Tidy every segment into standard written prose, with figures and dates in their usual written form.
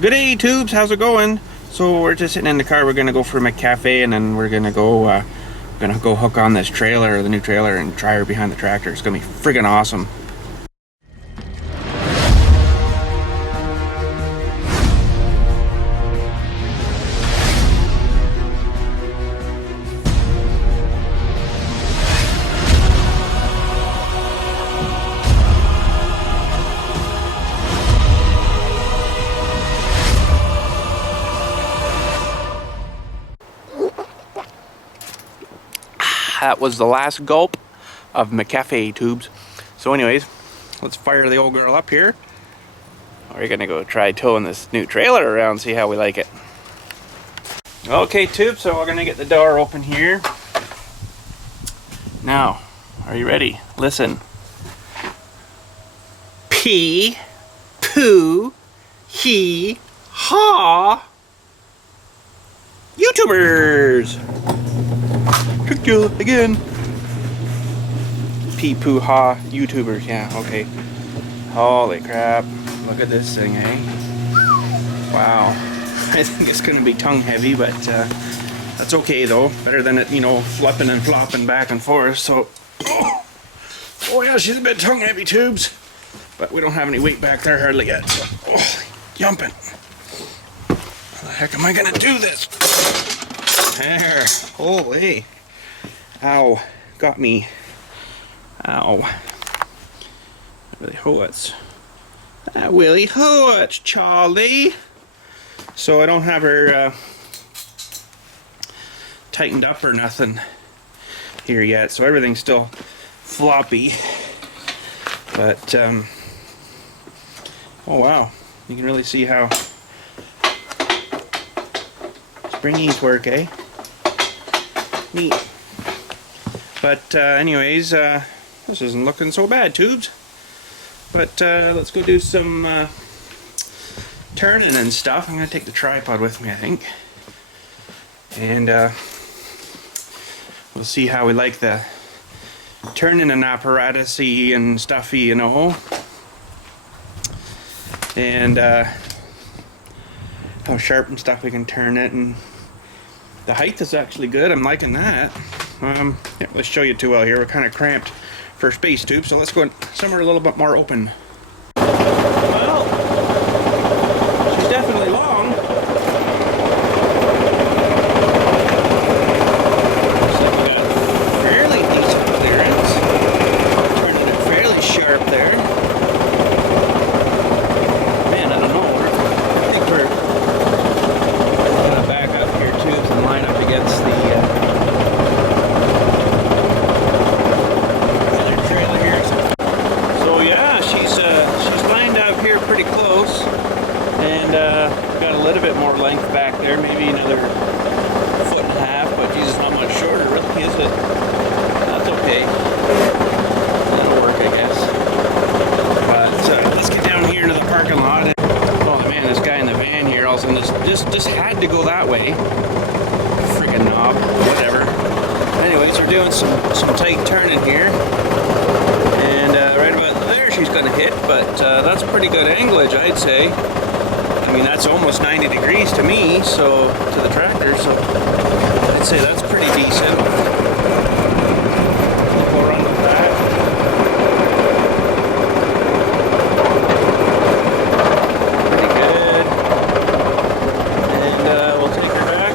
Good day, tubes. How's it going? So we're just sitting in the car. We're gonna go for a McCafe, and then we're gonna go hook on this trailer, the new trailer, and try her behind the tractor. It's gonna be friggin' awesome. That was the last gulp of McCafe, tubes. So anyways, let's fire the old girl up here. We're gonna go try towing this new trailer around, see how we like it. Okay, tubes, so we're gonna get the door open here. Now, are you ready? Listen. Pee, poo, hee, haw. YouTubers! Tricked you again. Pee poo ha YouTubers, yeah, okay. Holy crap. Look at this thing, eh? Wow. I think it's gonna be tongue heavy, but that's okay though. Better than it, you know, flipping and flopping back and forth, so. Oh yeah, she's a bit tongue heavy, tubes. But we don't have any weight back there hardly yet, so. Oh, jumping. How the heck am I gonna do this? There. Holy. Ow, got me. Ow. Willie Howitz. Willie Howitz, Charlie. So I don't have her tightened up or nothing here yet, so everything's still floppy. But, oh wow, you can really see how springies work, eh? Neat. But anyways, this isn't looking so bad, tubes. But let's go do some turning and stuff. I'm going to take the tripod with me, I think. And we'll see how we like the turning and apparatus-y and stuffy, you know. And how sharp and stuff we can turn it. And the height is actually good. I'm liking that. Yeah, let's show you too well here. We're kind of cramped for space, tube, so let's go somewhere a little bit more open. Well, she's definitely long. Looks like we got fairly decent clearance. Turning it fairly sharp there. Man, I don't know. I think we're gonna back up here, tubes, and line up against the pretty close, and got a little bit more length back there, maybe another 1.5 foot, but Jesus, not much shorter, really, is it? That's okay. That'll work, I guess. But let's get down here into the parking lot. Oh man, this guy in the van here, also just had to go that way. Freaking knob, whatever. Anyways, we're doing some tight turning here, and right about there she's gonna hit, but that's pretty good anglage, I'd say. I mean, that's almost 90 degrees to me, so to the tractor, so I'd say that's pretty decent. We'll run with that. Pretty good. And we'll take her back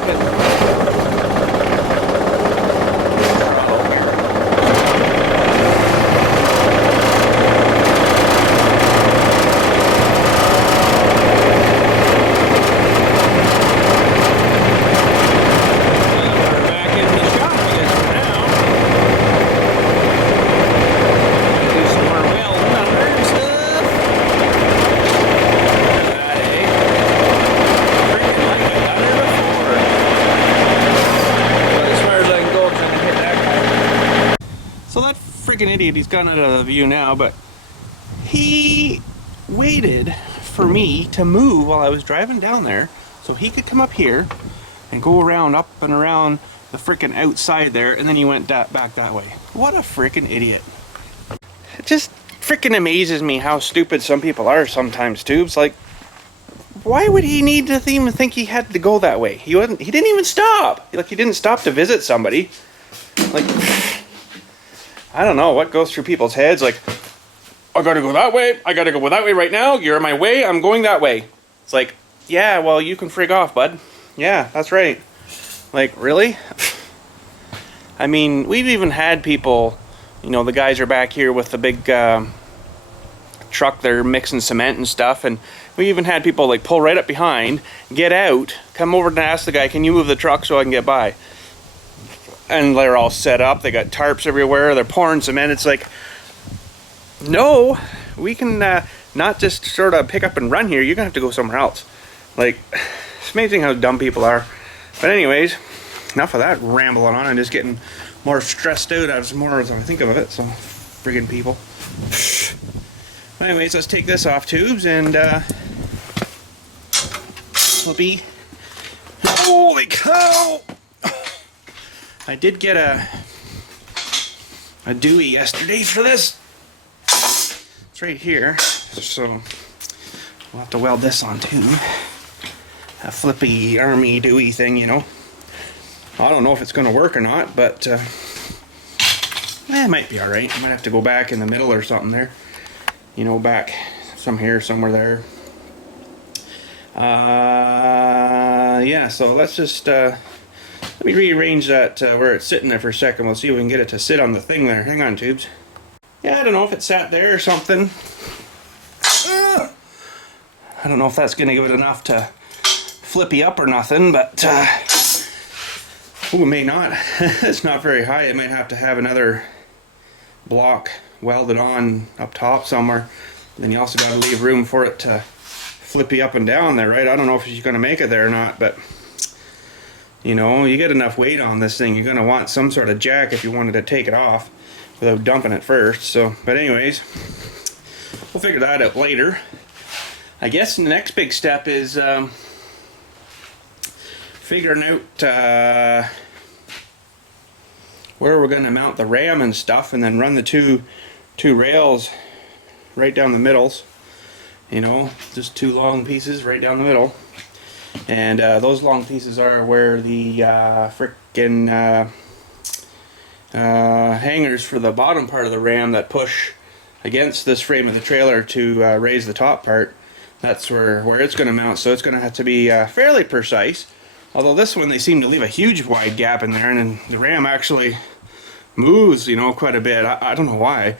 and idiot, he's gone out of the view now, but he waited for me to move while I was driving down there so he could come up here and go around, up and around the freaking outside there, and then he went back that way. What a freaking idiot. It just freaking amazes me how stupid some people are sometimes, tubes. Like, why would he need to even think he had to go that way? He didn't even stop. Like, he didn't stop to visit somebody. Like, I don't know what goes through people's heads. Like, I gotta go that way. I gotta go that way right now. You're in my way. I'm going that way. It's like, yeah, well, you can frig off, bud. Yeah, that's right. Like, really? I mean, we've even had people, you know, the guys are back here with the big truck. They're mixing cement and stuff, and we even had people like pull right up behind, get out, come over and ask the guy, can you move the truck so I can get by? And they're all set up. They got tarps everywhere. They're pouring cement. It's like, no, we can not just sort of pick up and run here. You're gonna have to go somewhere else. Like, it's amazing how dumb people are. But anyways, enough of that rambling on. I'm just getting more stressed out as I think of it. So, friggin' people. Anyways, let's take this off tubes, and we'll be. Holy cow! I did get a Dewey yesterday for this. It's right here, so we'll have to weld this on too. A flippy army Dewey thing, you know. I don't know if it's going to work or not, but it might be alright. I might have to go back in the middle or something there. You know, back some here, somewhere there. Yeah, so let's just let me rearrange that where it's sitting there for a second. We'll see if we can get it to sit on the thing there. Hang on, tubes. Yeah, I don't know if it sat there or something. I don't know if that's going to give it enough to flippy up or nothing, but it may not. It's not very high. It might have to have another block welded on up top somewhere. And then you also got to leave room for it to flippy up and down there, right? I don't know if she's going to make it there or not, but you know, you get enough weight on this thing, you're going to want some sort of jack if you wanted to take it off without dumping it first. So, but anyways, we'll figure that out later. I guess the next big step is figuring out where we're going to mount the ram and stuff, and then run the two rails right down the middles. You know, just two long pieces right down the middle. And those long pieces are where the frickin' hangers for the bottom part of the ram that push against this frame of the trailer to raise the top part. That's where it's going to mount, so it's going to have to be fairly precise. Although this one, they seem to leave a huge wide gap in there, and then the ram actually moves, you know, quite a bit. I don't know why.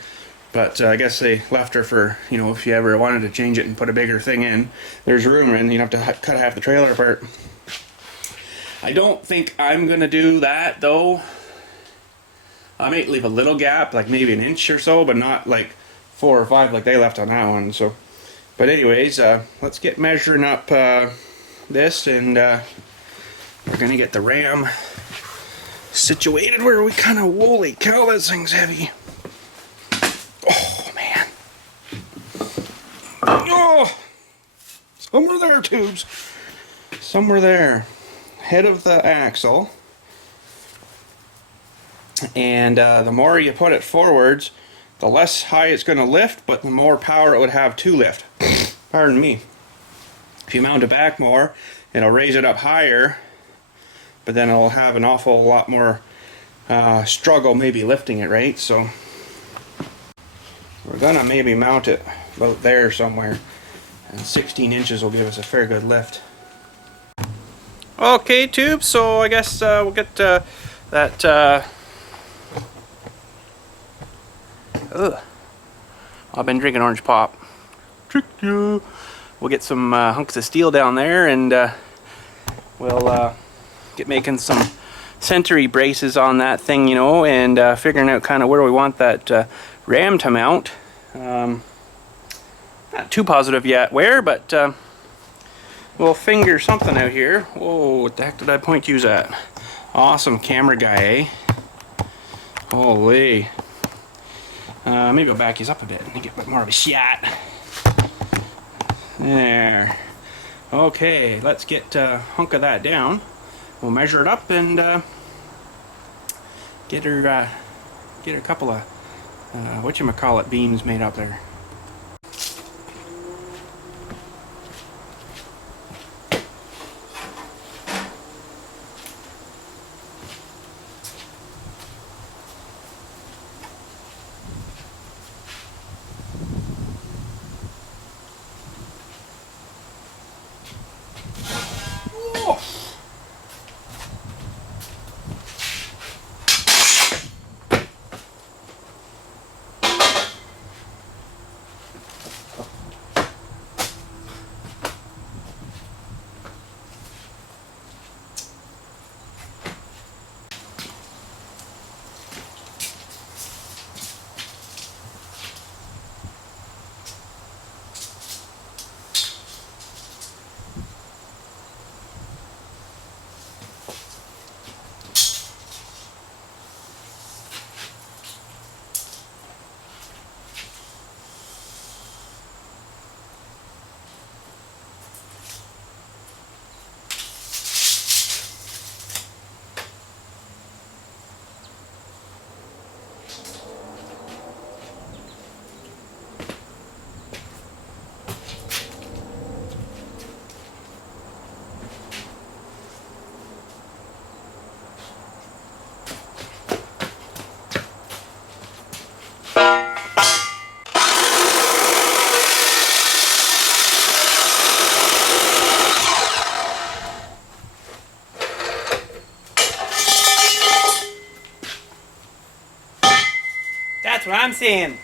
But I guess they left her for, you know, if you ever wanted to change it and put a bigger thing in, there's room, and you have to cut half the trailer apart. I don't think I'm going to do that, though. I might leave a little gap, like maybe an inch or so, but not like 4 or 5 like they left on that one. So, but anyways, let's get measuring up this, and we're going to get the ram situated where we kind of, holy cow, this thing's heavy. Oh, man. Oh! Somewhere there, tubes. Somewhere there. Head of the axle. And the more you put it forwards, the less high it's going to lift, but the more power it would have to lift. Pardon me. If you mount it back more, it'll raise it up higher, but then it'll have an awful lot more struggle maybe lifting it, right? So we're gonna maybe mount it about there somewhere, and 16 inches will give us a fair good lift. Okay, tube, so I guess we'll get that I've been drinking orange pop. We'll get some hunks of steel down there, and we'll get making some century braces on that thing, you know, and figuring out kind of where we want that ram to mount. Not too positive yet where, but we'll figure something out here. Whoa, what the heck did I point use at? Awesome camera guy, eh? Holy. Maybe I'll back these up a bit and get a bit more of a shot. There. Okay, let's get a hunk of that down. We'll measure it up and get her a couple of whatchamacallit beams made up there. what I'm saying.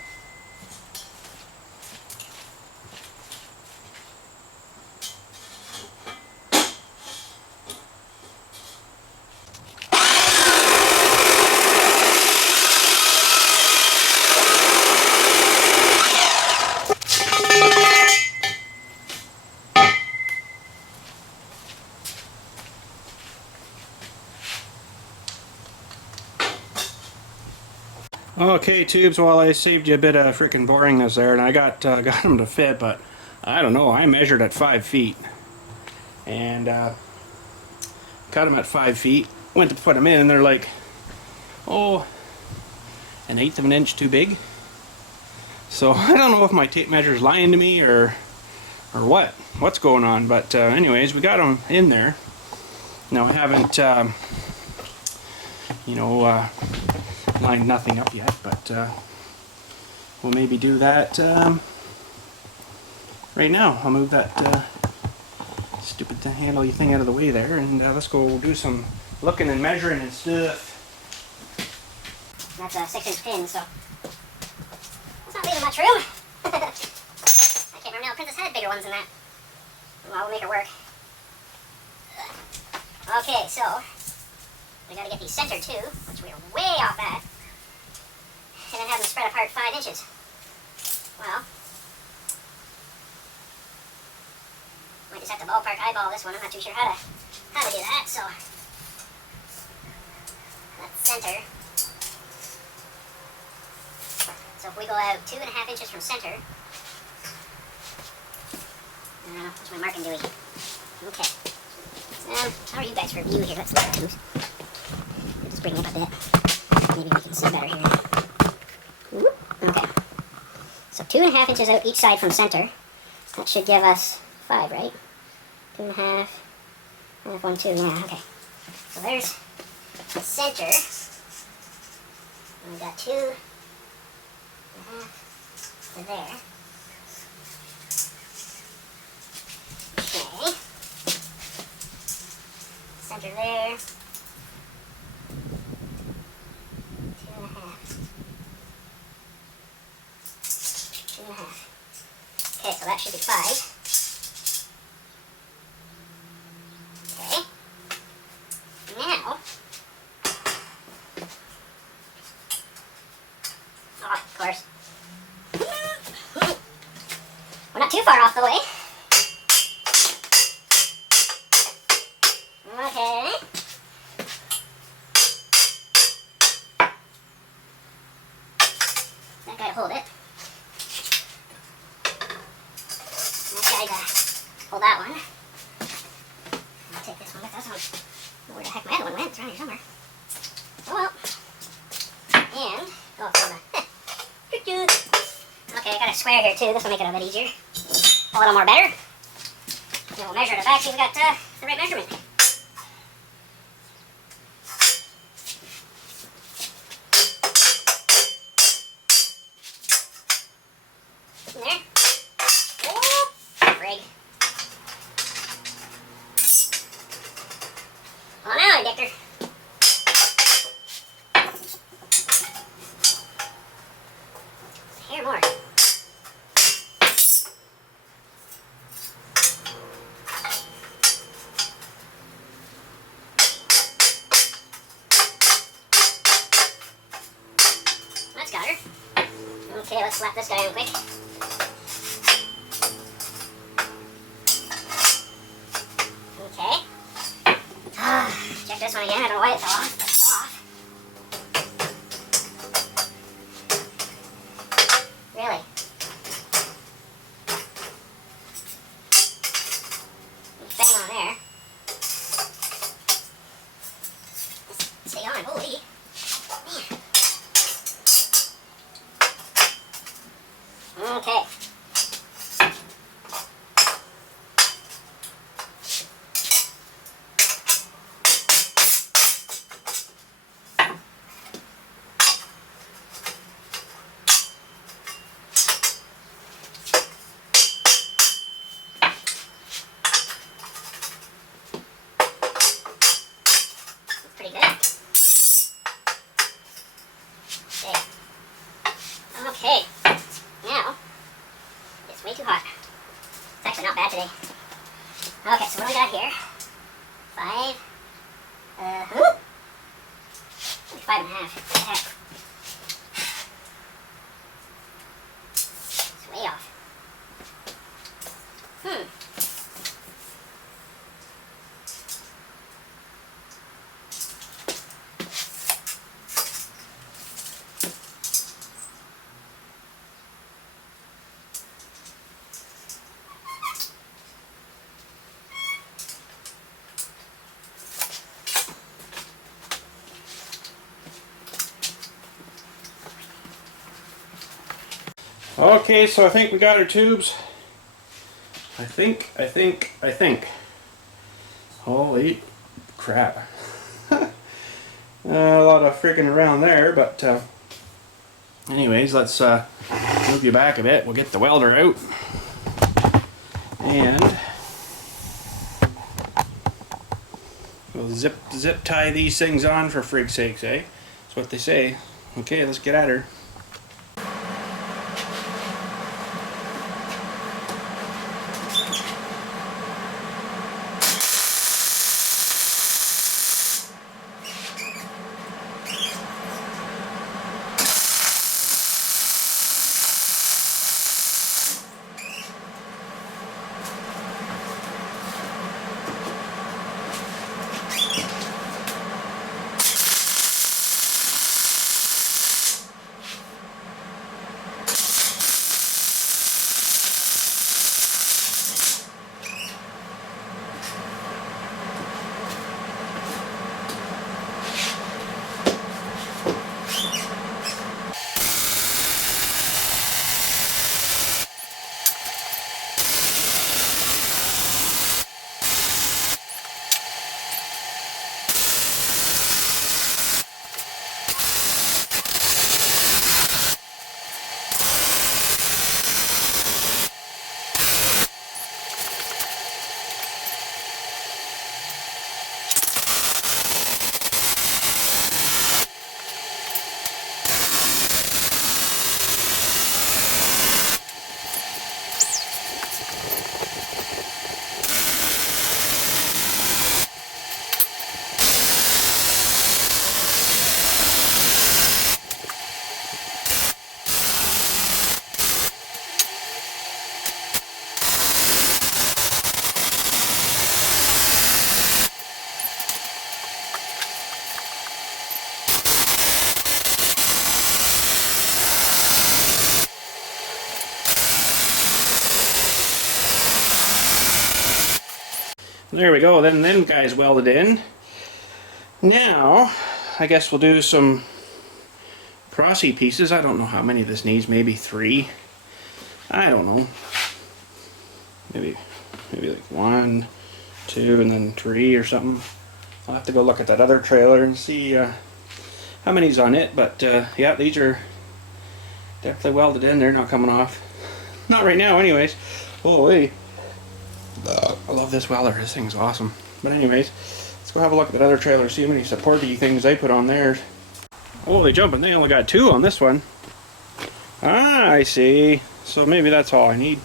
Okay, tubes, well, I saved you a bit of freaking boringness there, and I got them to fit, but I don't know, I measured at 5 feet. And cut them at 5 feet, went to put them in, and they're like, oh, 1/8 of an inch too big. So I don't know if my tape measure's lying to me or what's going on, but anyways, we got them in there. Now I haven't, you know, lined nothing up yet, but we'll maybe do that right now. I'll move that stupid handle thing out of the way there, and let's go do some looking and measuring and stuff. That's a 6-inch pin, so it's not leaving much room. I can't remember now. Princess had bigger ones than that. Well, we'll make her work. Okay, so we got to get these centered too, which we are way off at, and then have them spread apart 5 inches. Well, might just have to ballpark eyeball this one. I'm not too sure how to do that. So let's center. So if we go out 2.5 inches from center, what's my marking doing? Okay. How are you guys for view here? Let's look at those. Just bring it up a bit. Maybe we can see better here. Okay. So 2.5 inches out each side from center. That should give us 5, right? 2.5. Half 1, 2. Yeah. Okay. So there's the center. And we got 2.5 to there. Okay. Center there. 2.5. 2.5. Okay, so that should be 5. Okay. Now, oh, of course. We're not too far off the way. Okay. That guy to hold it. That guy to hold that one. I'll take this one with us. I don't know where the heck my other one went. It's around here somewhere. Oh well. And, oh, hold on. Okay, I got a square here too. This will make it a bit easier. A little more better. Then we'll measure it back, see if we got the right measurement. In there. Oh, frigg. Oh, now, Victor. Here more. That's got her. Okay, let's slap this guy in quick. Okay. Check this one again. I don't know why it fell off, but it fell off. Really? Just bang on there. Just stay on. Holy. Man. Okay. we got here? 5. 5.5. What the heck? It's way off. Okay, so I think we got our tubes. I think. Holy crap. A lot of freaking around there, but anyways, let's move you back a bit. We'll get the welder out. And we'll zip tie these things on for frig's sakes, eh? That's what they say. Okay, let's get at her. There we go, then them guys welded in. Now, I guess we'll do some crossy pieces. I don't know how many this needs, maybe 3. I don't know. Maybe like 1, 2, and then 3 or something. I'll have to go look at that other trailer and see how many's on it, but yeah, these are definitely welded in. They're not coming off. Not right now, anyways. Holy. I love this welder. This thing's awesome. But anyways, let's go have a look at that other trailer, see how many supporty things they put on theirs. Holy jumping, they only got 2 on this one. Ah, I see. So maybe that's all I need.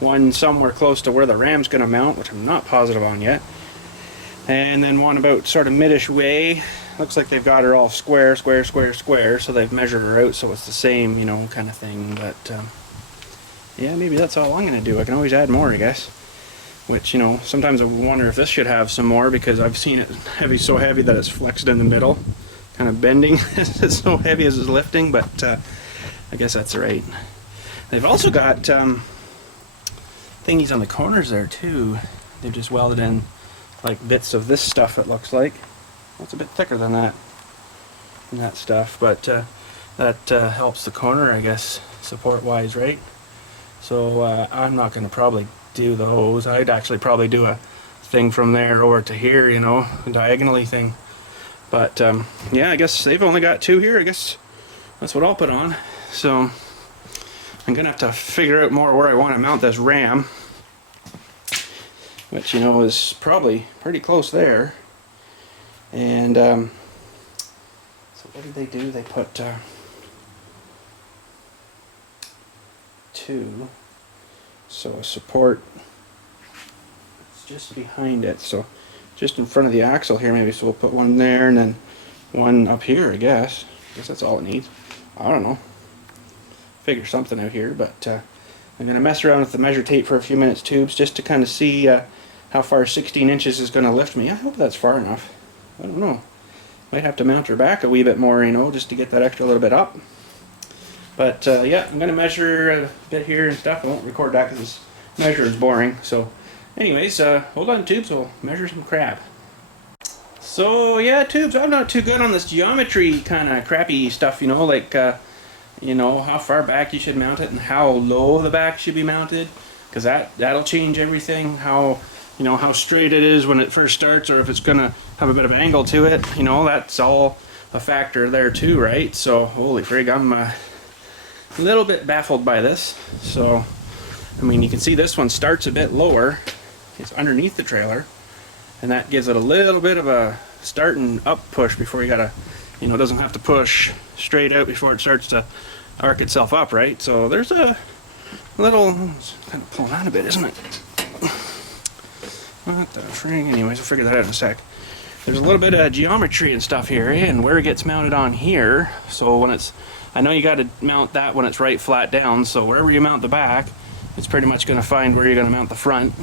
One somewhere close to where the ram's going to mount, which I'm not positive on yet. And then one about sort of mid-ish way. Looks like they've got her all square, square, square, square. So they've measured her out so it's the same, you know, kind of thing. But yeah, maybe that's all I'm going to do. I can always add more, I guess. Which, you know, sometimes I wonder if this should have some more, because I've seen it heavy, so heavy that it's flexed in the middle, kind of bending. It's so heavy as it's lifting, but I guess that's right. They've also got thingies on the corners there too. They've just welded in like bits of this stuff, it looks like. It's a bit thicker than that stuff, but that helps the corner, I guess, support wise, right? So I'm not going to probably do those. I'd actually probably do a thing from there over to here, you know, a diagonally thing. But yeah, I guess they've only got 2 here. I guess that's what I'll put on. So I'm gonna have to figure out more where I want to mount this ram, which, you know, is probably pretty close there. And so what did they do? They put 2. So a support, let's just behind it, so just in front of the axle here maybe. So we'll put one there and then one up here, I guess. That's all it needs. I don't know. Figure something out here, but I'm going to mess around with the measure tape for a few minutes, tubes, just to kind of see how far 16 inches is going to lift me. I hope that's far enough. I don't know. Might have to mount her back a wee bit more, you know, just to get that extra little bit up. But yeah, I'm going to measure a bit here and stuff. I won't record that because this measure is boring. So anyways, hold on, tubes, we'll measure some crap. So yeah, tubes, I'm not too good on this geometry kind of crappy stuff, you know, like you know, how far back you should mount it and how low the back should be mounted, because that'll change everything. How, you know, how straight it is when it first starts, or if it's gonna have a bit of an angle to it, you know, that's all a factor there too, right? So holy frig, I'm a little bit baffled by this. So I mean, you can see this one starts a bit lower, it's underneath the trailer, and that gives it a little bit of a starting up push before you gotta, you know, it doesn't have to push straight out before it starts to arc itself up, right? So there's a little, it's kind of pulling on a bit, isn't it? What the frig? Anyways, we'll figure that out in a sec. There's a little bit of geometry and stuff here, and where it gets mounted on here. So when it's, I know you got to mount that when it's right flat down, so wherever you mount the back, it's pretty much going to find where you're going to mount the front.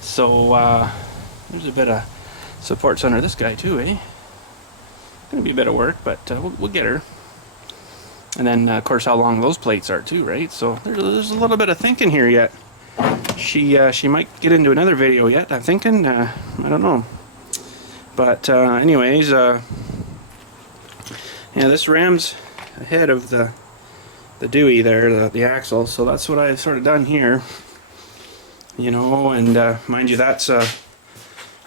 So there's a bit of supports under this guy too, eh? Gonna be a bit of work, but we'll get her. And then of course how long those plates are too, right? So there's a little bit of thinking here yet. She might get into another video yet, I'm thinking. I don't know. But anyways, yeah, this ram's ahead of the Dewey there, the axle. So that's what I've sort of done here. You know, and mind you, that's a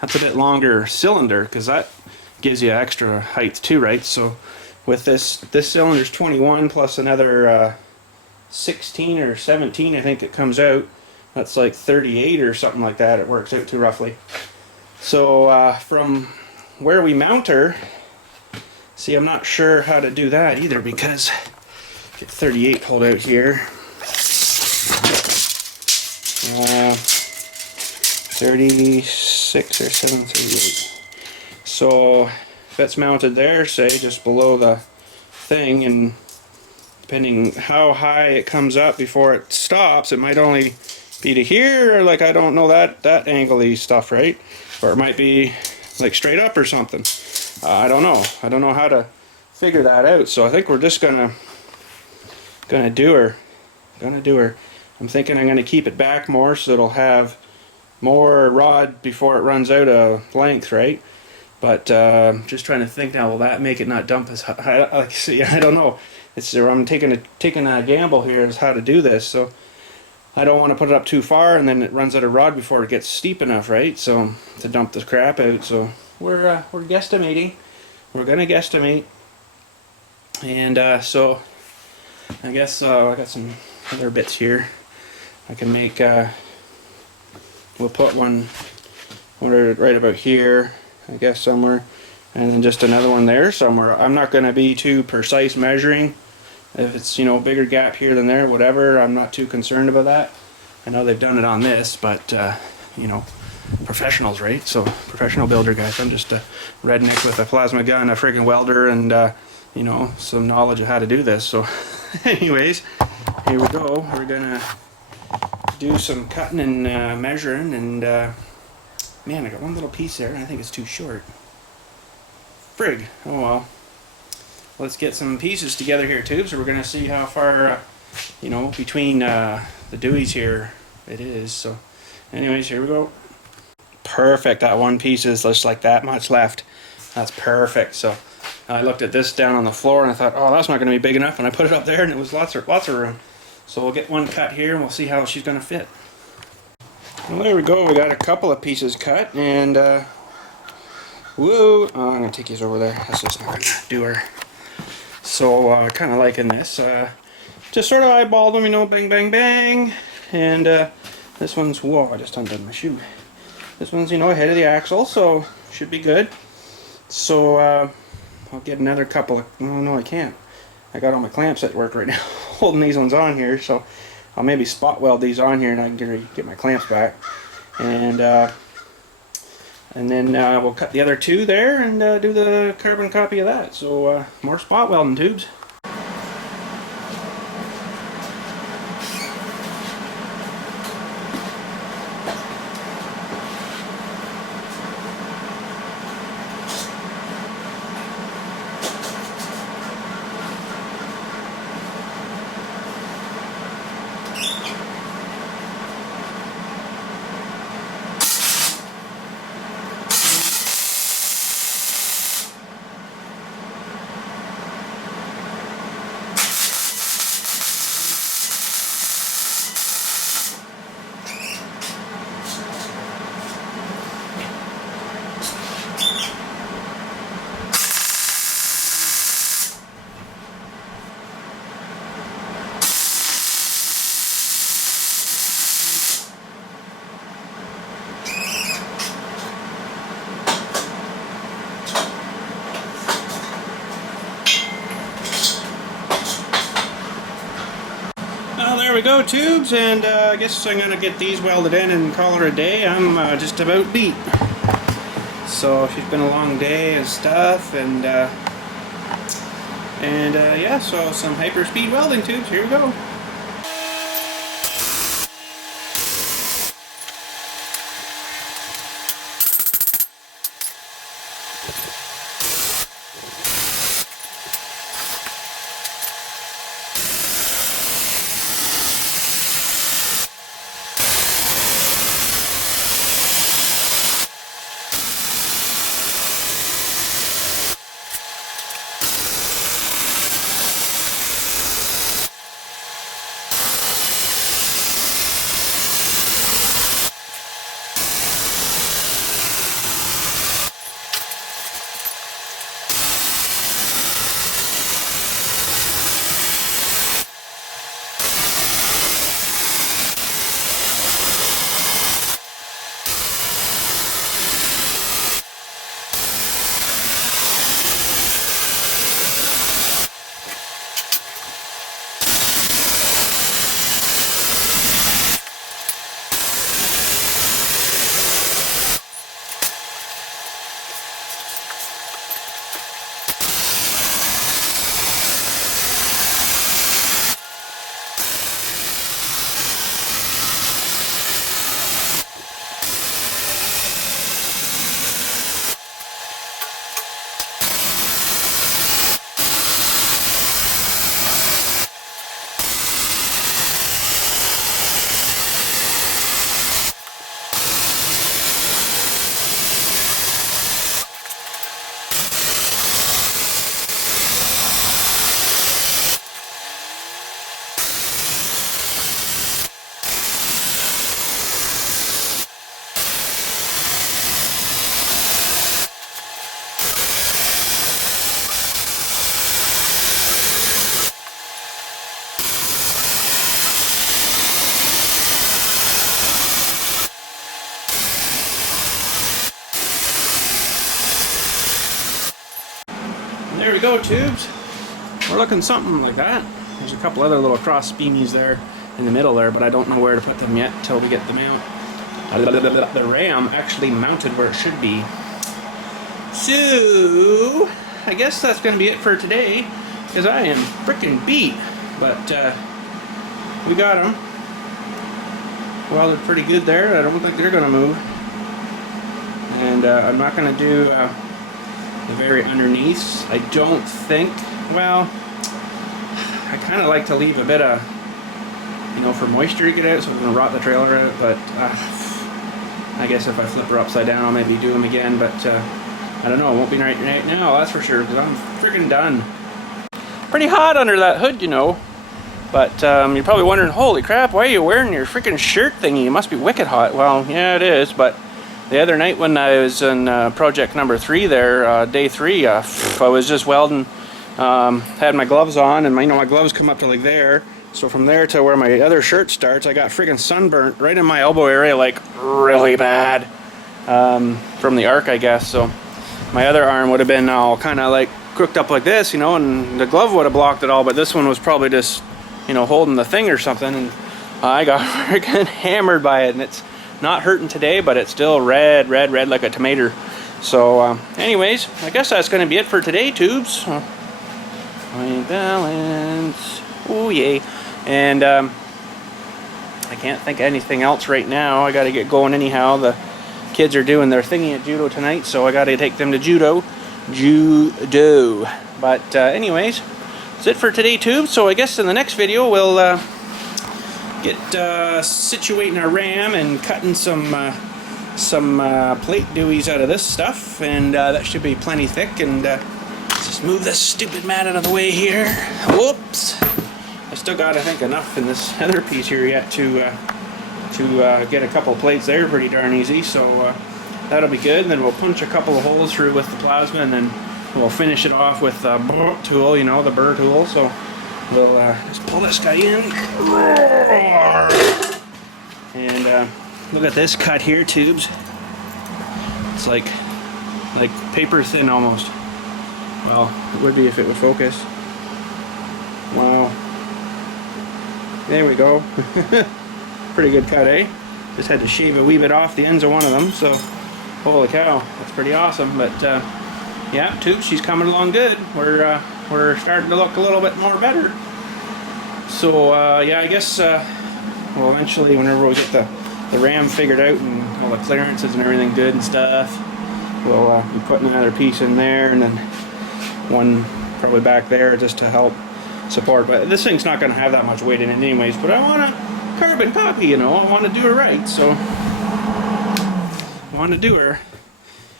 bit longer cylinder, because that gives you extra height too, right? So with this cylinder's 21 plus another 16 or 17, I think it comes out. That's like 38 or something like that. It works out to roughly. So from where we mount her, see, I'm not sure how to do that either, because get 38 pulled out here. 36 or 738. So if that's mounted there, say just below the thing, and depending how high it comes up before it stops, it might only be to here, or like, I don't know that angle-y stuff, right? Or it might be like straight up or something. I don't know. I don't know how to figure that out. So I think we're just gonna do her. I'm thinking I'm gonna keep it back more so it'll have more rod before it runs out of length, right? But just trying to think now, will that make it not dump as high? Like, see, I don't know. It's, I'm taking a gamble here as how to do this. So I don't want to put it up too far and then it runs out of rod before it gets steep enough, right? So to dump this crap out. So we're guesstimating. We're gonna guesstimate. And so I guess I got some other bits here. I can make. We'll put one right about here, I guess, somewhere, and then just another one there somewhere. I'm not going to be too precise measuring. If it's, you know, bigger gap here than there, whatever, I'm not too concerned about that. I know they've done it on this, but you know, professionals, right? So professional builder guys. I'm just a redneck with a plasma gun, a friggin' welder, and you know, some knowledge of how to do this. So anyways, here we go. We're gonna do some cutting and measuring, and man, I got one little piece there and I think it's too short. Frig. Oh well. Let's get some pieces together here too, so we're gonna see how far you know, between the Deweys here it is. So anyways, here we go. Perfect. That one piece is just like that much left. That's perfect. So I looked at this down on the floor and I thought, oh, that's not gonna be big enough, and I put it up there and it was lots of room. So we'll get one cut here and we'll see how she's going to fit. Well, there we go. We got a couple of pieces cut, and whoa! Oh, I'm going to take these over there. That's just not going to do her. So kind of liking this. Just sort of eyeballed them, you know, bang, bang, bang. And this one's, whoa, I just undid my shoe. This one's, you know, ahead of the axle, so should be good. So I'll get another couple of, oh no, I can't. I got all my clamps at work right now, holding these ones on here, so I'll maybe spot weld these on here and I can get my clamps back. And then we'll cut the other two there and do the carbon copy of that. So more spot welding tubes. Well, there we go, tubes, and I guess I'm going to get these welded in and call it a day. I'm just about beat. So it's been a long day and stuff, and yeah, so some hyper-speed welding tubes. Here we go. There we go, tubes. We're looking something like that. There's a couple other little cross beamies there in the middle there, but I don't know where to put them yet until we get the mount. The ram actually mounted where it should be. So I guess that's going to be it for today, because I am freaking beat. But we got them welded pretty good there. I don't think they're going to move. And I'm not going to do the very underneath. I don't think. Well, I kind of like to leave a bit of, you know, for moisture to get out, so I'm going to rot the trailer out. But I guess if I flip her upside down, I'll maybe do them again. But I don't know. It won't be right now, that's for sure, because I'm freaking done. Pretty hot under that hood, you know. But you're probably wondering, holy crap, why are you wearing your freaking shirt thingy? It must be wicked hot. Well, yeah, it is. But the other night when I was in project number 3 there, day 3, I was just welding. Had my gloves on, and my gloves come up to like there. So from there to where my other shirt starts, I got freaking sunburnt right in my elbow area, like really bad, from the arc, I guess. So my other arm would have been all kind of like crooked up like this, you know, and the glove would have blocked it all, but this one was probably just, you know, holding the thing or something, and I got freaking hammered by it, and it's not hurting today, but it's still red like a tomato. So anyways, I guess that's going to be it for today, tubes. Balance. Oh yay. And I can't think of anything else right now. I got to get going anyhow. The kids are doing their thingy at judo tonight, so I got to take them to judo. But anyways, that's it for today, tubes. So I guess in the next video we'll get situating our ram and cutting some plate dewies out of this stuff, and that should be plenty thick. And let's just move this stupid mat out of the way here. Whoops! I still got, I think, enough in this other piece here yet to get a couple plates there pretty darn easy. So that'll be good. And then we'll punch a couple of holes through with the plasma, and then we'll finish it off with the tool, you know, the burr tool. So we'll just pull this guy in. And look at this cut here, tubes. It's like paper thin almost. Well, it would be if it would focus. Wow. There we go. Pretty good cut, eh? Just had to shave a wee bit off the ends of one of them, so holy cow, that's pretty awesome. But yeah, tubes, she's coming along good. We're starting to look a little bit more better. So yeah, I guess well, eventually, whenever we get the ram figured out and all the clearances and everything good and stuff, we'll be putting another piece in there, and then one probably back there just to help support. But this thing's not going to have that much weight in it anyways, but I want a carbon copy, you know. I want to do her right, so I want to do her,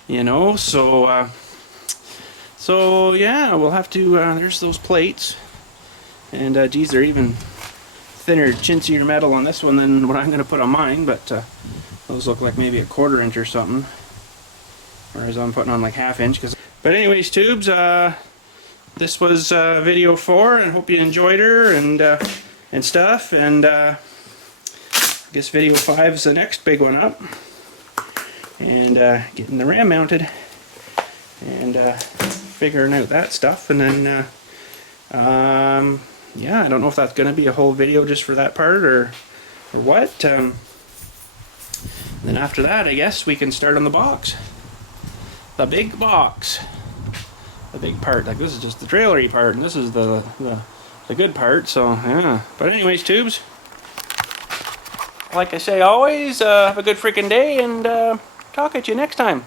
you know. So so yeah, we'll have to there's those plates, and geez, they're even thinner, chintzier metal on this one than what I'm going to put on mine, but those look like maybe a 1/4 inch or something, whereas I'm putting on like 1/2 inch. But anyways, tubes, this was video 4, and I hope you enjoyed her and stuff. And I guess video 5 is the next big one up, and getting the ram mounted and figuring out that stuff. And then yeah, I don't know if that's going to be a whole video just for that part or what. Then after that, I guess we can start on the box, the big box. The big part. Like, this is just the trailery part, and this is the good part. So yeah. But anyways, tubes, like I say always, have a good freaking day, and talk at you next time.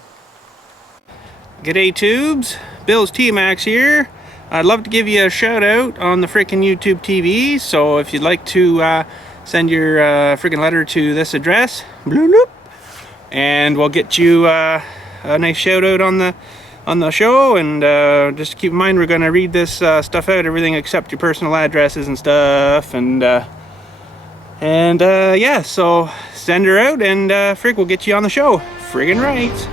G'day, tubes. BILLSTMAXX here. I'd love to give you a shout out on the freaking YouTube TV. So if you'd like to send your freaking letter to this address, bloop, bloop, and we'll get you a nice shout out on the show. And just keep in mind, we're going to read this stuff out, everything except your personal addresses and stuff. And yeah, so send her out, and Frigg will get you on the show. Friggin' right.